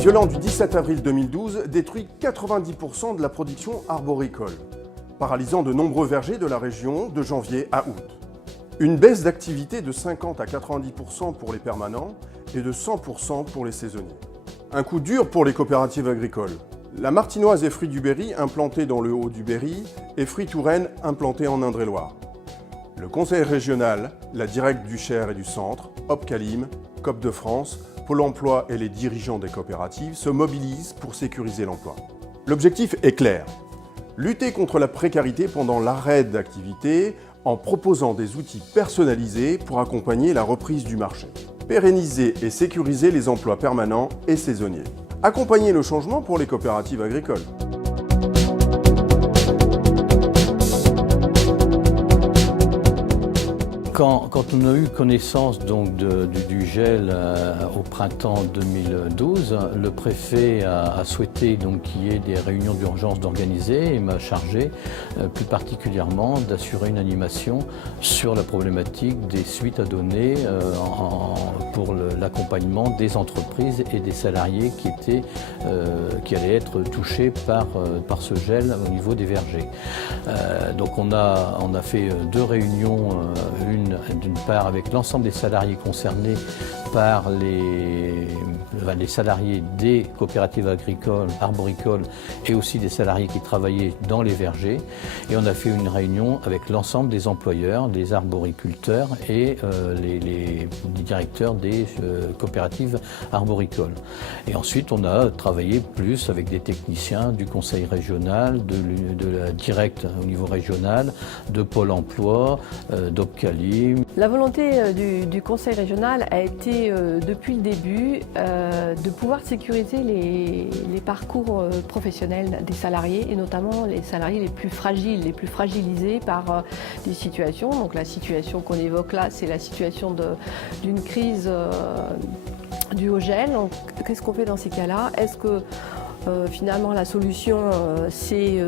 violent du 17 avril 2012 détruit 90% de la production arboricole, paralysant de nombreux vergers de la région de janvier à août. Une baisse d'activité de 50 à 90% pour les permanents et de 100% pour les saisonniers. Un coup dur pour les coopératives agricoles. La Martinoise et Fruits du Berry, implantée dans le Haut-du-Berry, et Fruits Touraine, implantée en Indre-et-Loire. Le Conseil régional, la Directe du Cher et du Centre, Opcalim, COP de France, Pôle emploi et les dirigeants des coopératives se mobilisent pour sécuriser l'emploi. L'objectif est clair. Lutter contre la précarité pendant l'arrêt d'activité en proposant des outils personnalisés pour accompagner la reprise du marché. Pérenniser et sécuriser les emplois permanents et saisonniers. Accompagner le changement pour les coopératives agricoles. Quand on a eu connaissance donc du gel au printemps 2012, le préfet a souhaité donc qu'il y ait des réunions d'urgence d'organiser et m'a chargé plus particulièrement d'assurer une animation sur la problématique des suites à donner pour l'accompagnement des entreprises et des salariés qui allaient être touchés par ce gel au niveau des vergers. Donc on a fait deux réunions, d'une part avec l'ensemble des salariés concernés par les salariés des coopératives agricoles, arboricoles et aussi des salariés qui travaillaient dans les vergers. Et on a fait une réunion avec l'ensemble des employeurs, des arboriculteurs et les directeurs des coopératives arboricoles. Et ensuite, on a travaillé plus avec des techniciens du conseil régional, de la Directe au niveau régional, de Pôle emploi, d'Opcalim. La volonté du conseil régional a été depuis le début de pouvoir sécuriser les parcours professionnels des salariés et notamment les salariés les plus fragiles, les plus fragilisés par des situations. Donc la situation qu'on évoque là, c'est la situation d'une crise due au gel. Donc qu'est-ce qu'on fait dans ces cas-là? Est-ce que finalement la solution c'est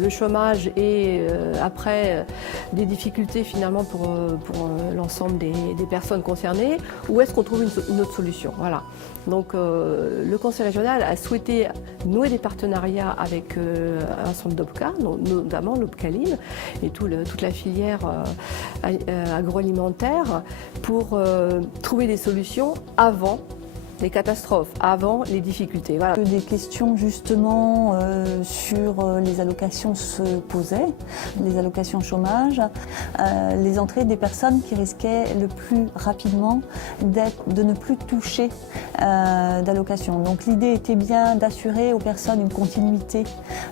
le chômage et après des difficultés finalement pour l'ensemble des personnes concernées, ou est-ce qu'on trouve une autre solution? Voilà. Donc le conseil régional a souhaité nouer des partenariats avec un centre d'OPCA, notamment l'Opcalim et toute la filière agroalimentaire pour trouver des solutions avant les catastrophes, avant les difficultés. Voilà. Des questions justement sur les allocations se posaient, les allocations chômage, les entrées des personnes qui risquaient le plus rapidement de ne plus toucher d'allocations. Donc l'idée était bien d'assurer aux personnes une continuité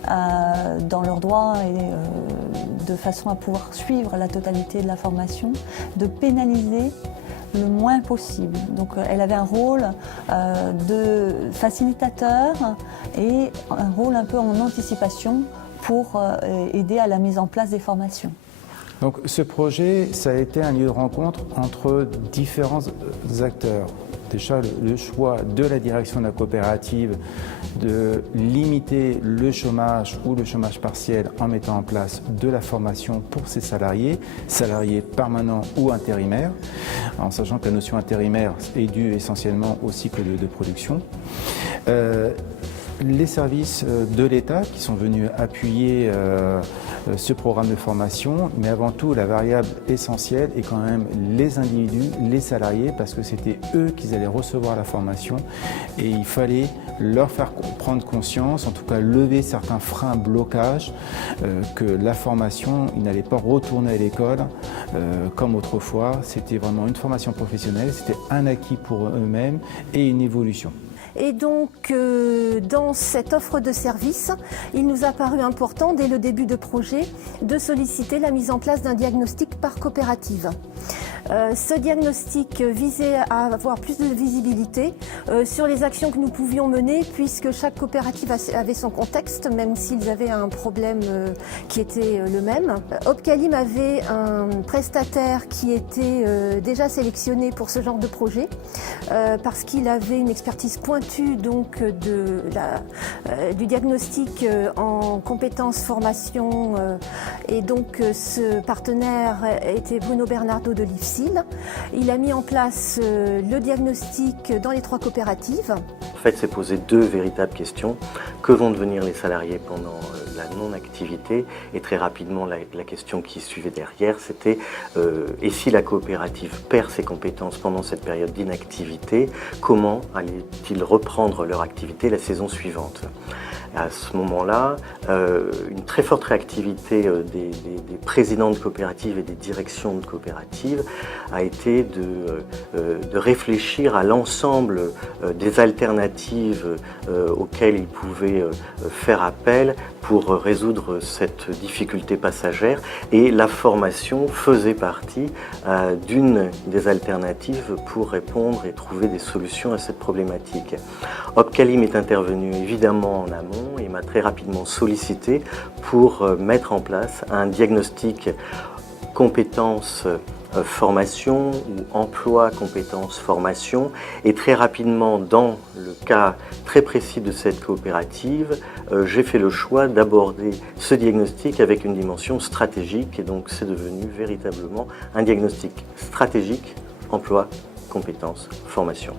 dans leurs droits et de façon à pouvoir suivre la totalité de la formation, de pénaliser le moins possible. Donc elle avait un rôle de facilitateur et un rôle un peu en anticipation pour aider à la mise en place des formations. Donc ce projet, ça a été un lieu de rencontre entre différents acteurs. Déjà le choix de la direction de la coopérative de limiter le chômage ou le chômage partiel en mettant en place de la formation pour ses salariés permanents ou intérimaires, en sachant que la notion intérimaire est due essentiellement au cycle de production. Les services de l'État qui sont venus appuyer ce programme de formation, mais avant tout la variable essentielle est quand même les individus, les salariés, parce que c'était eux qui allaient recevoir la formation et il fallait leur faire prendre conscience, en tout cas lever certains freins, blocages, que la formation, ils n'allaient pas retourner à l'école comme autrefois, c'était vraiment une formation professionnelle, c'était un acquis pour eux-mêmes et une évolution. Et donc, dans cette offre de service, il nous a paru important, dès le début de projet, de solliciter la mise en place d'un diagnostic par coopérative. Ce diagnostic visait à avoir plus de visibilité sur les actions que nous pouvions mener, puisque chaque coopérative avait son contexte, même s'ils avaient un problème qui était le même. Opcalim avait un prestataire qui était déjà sélectionné pour ce genre de projet, parce qu'il avait une expertise pointue pointu donc du diagnostic en compétences formation et donc ce partenaire était Bruno Bernardo de l'IFSIL. Il a mis en place le diagnostic dans les 3 coopératives. En fait, c'est poser 2 véritables questions. Que vont devenir les salariés pendant la non-activité? Et très rapidement, la question qui suivait derrière, c'était et si la coopérative perd ses compétences pendant cette période d'inactivité, comment allaient-ils reprendre leur activité la saison suivante? À ce moment-là, une très forte réactivité des présidents de coopératives et des directions de coopératives a été de réfléchir à l'ensemble des alternatives auxquelles ils pouvaient faire appel pour résoudre cette difficulté passagère, et la formation faisait partie d'une des alternatives pour répondre et trouver des solutions à cette problématique. Opcalim est intervenu évidemment en amont et m'a très rapidement sollicité pour mettre en place un diagnostic compétences formation ou emploi compétences formation, et très rapidement, dans le cas très précis de cette coopérative, j'ai fait le choix d'aborder ce diagnostic avec une dimension stratégique, et donc c'est devenu véritablement un diagnostic stratégique emploi compétences formation.